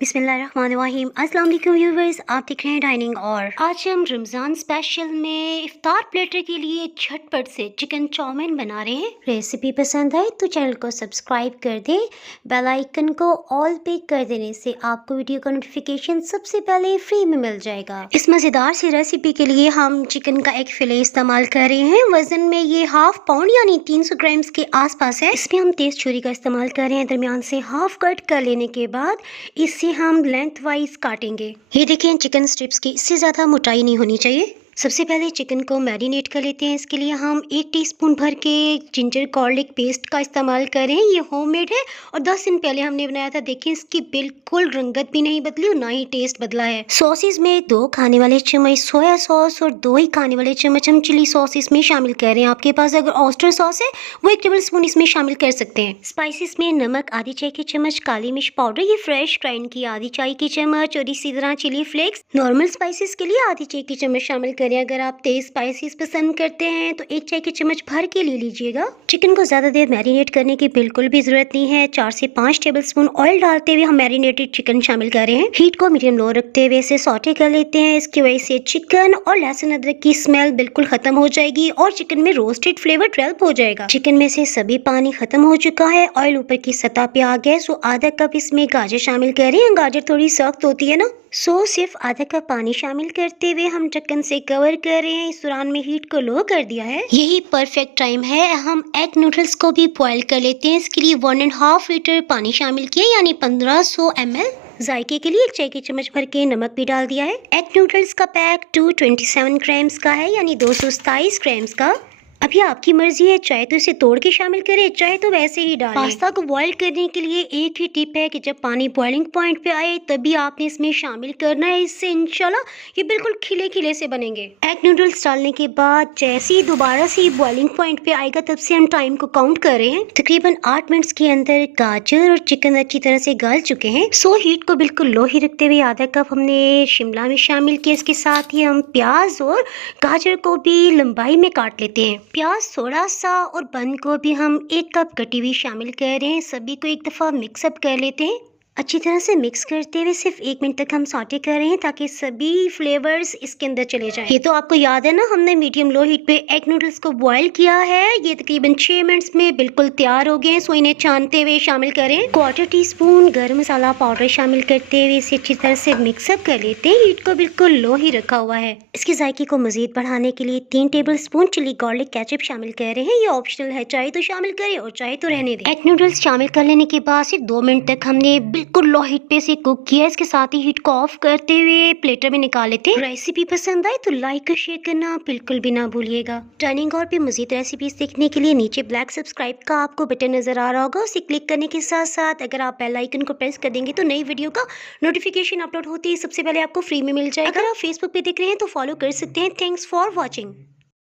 बिस्मिल्लाहिर्रहमानिर्रहीम। अस्सलाम वालेकुम व्यूवर्स, आप देख रहे हैं डाइनिंग। और आज हम रमज़ान स्पेशल में इफ्तार प्लेटर के लिए झटपट से चिकन चाउमीन बना रहे हैं। रेसिपी पसंद आए तो चैनल को सब्सक्राइब कर दें। बेल आइकन को ऑल पे कर देने से आपको वीडियो का नोटिफिकेशन सबसे पहले फ्री में मिल जाएगा। इस मज़ेदार सी रेसिपी के लिए हम चिकन का एक फिले इस्तेमाल कर रहे हैं। वजन में ये हाफ पाउंड यानी 300 ग्राम्स के आसपास है। इसमें हम तेज छुरी का इस्तेमाल कर रहे हैं। दरमियान से हाफ कट कर लेने के बाद इसे हम लेंथ वाइज काटेंगे। ये देखें, चिकन स्ट्रिप्स की इससे ज़्यादा मोटाई नहीं होनी चाहिए। सबसे पहले चिकन को मैरिनेट कर लेते हैं। इसके लिए हम 1 टीस्पून भर के जिंजर गार्लिक पेस्ट का इस्तेमाल कर रहे हैं। ये होममेड है और 10 दिन पहले हमने बनाया था। देखिए, इसकी बिल्कुल रंगत भी नहीं बदली और ना ही टेस्ट बदला है। सॉसेस में 2 खाने वाले चम्मच सोया सॉस और 2 ही खाने वाले चम्मच हम चिली सॉस इसमें शामिल कर रहे हैं। आपके पास अगर ऑयस्टर सॉस है वो 1 टेबल स्पून इसमें शामिल कर सकते हैं। स्पाइसेस में नमक आधी चाय की चम्मच, काली मिर्च पाउडर ये फ्रेश ग्राइंड की आधी चाय की चम्मच और इसी तरह चिली फ्लेक्स नॉर्मल स्पाइसेस के लिए आधी चाय की चम्मच शामिल करें। अगर आप तेज स्पाइसेस पसंद करते हैं तो 1 चाय की चम्मच भर के ले लीजिएगा। चिकन को ज्यादा देर मैरिनेट करने की बिल्कुल भी जरूरत नहीं है। 4 से 5 टेबलस्पून ऑयल डालते हुए हम मैरिनेटेड चिकन शामिल कर रहे हैं। हीट को मीडियम लो रखते हुए इसे सॉटे कर लेते हैं। इसकी वजह से चिकन और लहसुन अदरक की स्मेल बिल्कुल खत्म हो जाएगी और चिकन में रोस्टेड फ्लेवर डेवलप हो जाएगा। चिकन में से सभी पानी खत्म हो चुका है। ऑयल ऊपर की सतह पे आ गया है। सो आधा कप इसमें गाजर शामिल कर रहे हैं। गाजर थोड़ी सख्त होती है ना, सो सिर्फ आधा कप पानी शामिल करते हुए हम ढक्कन से कवर कर रहे हैं। इस दौरान में हीट को लो कर दिया है। यही परफेक्ट टाइम है। हम एग नूडल्स को भी बॉईल कर लेते हैं। इसके लिए 1.5 लीटर पानी शामिल किया यानी 1500 ml। जायके के लिए 1 चाय की चम्मच भर के नमक भी डाल दिया है। एग नूडल्स का पैक 227 ग्राम्स का है यानी 227 ग्राम्स का। अभी आपकी मर्जी है, चाहे तो इसे तोड़ के शामिल करें, चाहे तो वैसे ही डालें। पास्ता को बॉईल करने के लिए एक ही टिप है कि जब पानी बॉइलिंग पॉइंट पे आए तभी आपने इसमें शामिल करना है। इससे इंशाल्लाह ये बिल्कुल खिले खिले से बनेंगे। एग नूडल्स डालने के बाद जैसे ही दोबारा से बॉइलिंग पॉइंट पे आएगा तब से हम टाइम को काउंट कर रहे हैं। तकरीबन 8 मिनट्स के अंदर गाजर और चिकन अच्छी तरह से गल चुके हैं। सो हीट को बिल्कुल लो ही रखते हुए आधा कप हमने शिमला मिर्च शामिल किया। इसके साथ ही हम प्याज और गाजर को भी लंबाई में काट लेते हैं। प्याज थोड़ा सा और बंद को भी हम 1 कप कटी हुई शामिल कर रहे हैं। सभी को एक दफ़ा मिक्सअप कर लेते हैं। अच्छी तरह से मिक्स करते हुए सिर्फ 1 मिनट तक हम सॉटे कर रहे हैं ताकि सभी फ्लेवर्स इसके अंदर चले जाएं। ये तो आपको याद है ना, हमने मीडियम लो हीट पे एग नूडल्स को बॉईल किया है। ये तकरीबन 6 मिनट्स में बिल्कुल तैयार हो गए हैं। सो इन्हें छानते हुए शामिल करें। 1/4 टीस्पून गरम मसाला पाउडर शामिल करते हुए इसे अच्छी तरह से मिक्सअप कर लेते हैं। हीट को बिल्कुल लो ही रखा हुआ है। इसके जायके को मजीद बढ़ाने के लिए 3 tablespoon chilli garlic ketchup शामिल कर रहे हैं। ये ऑप्शनल है, चाहे तो शामिल करें और चाहे तो रहने दें। एग नूडल्स शामिल कर लेने के बाद सिर्फ 2 मिनट तक हमने बिल्कुल लो हीट पे से कुक किया। इसके साथ ही हीट को ऑफ करते हुए प्लेटर में निकाल लेते हैं। रेसिपी पसंद आए तो लाइक और शेयर करना बिल्कुल भी ना भूलिएगा। डाइनिंग हॉल पे मजीद रेसिपीज देखने के लिए नीचे ब्लैक सब्सक्राइब का आपको बटन नजर आ रहा होगा। उसे क्लिक करने के साथ साथ अगर आप बेल आइकन को प्रेस कर देंगे तो नई वीडियो का नोटिफिकेशन अपलोड होती है सबसे पहले आपको फ्री में मिल जाएगा। अगर आप फेसबुक पे देख रहे हैं तो फॉलो कर सकते हैं। Thanks for watching.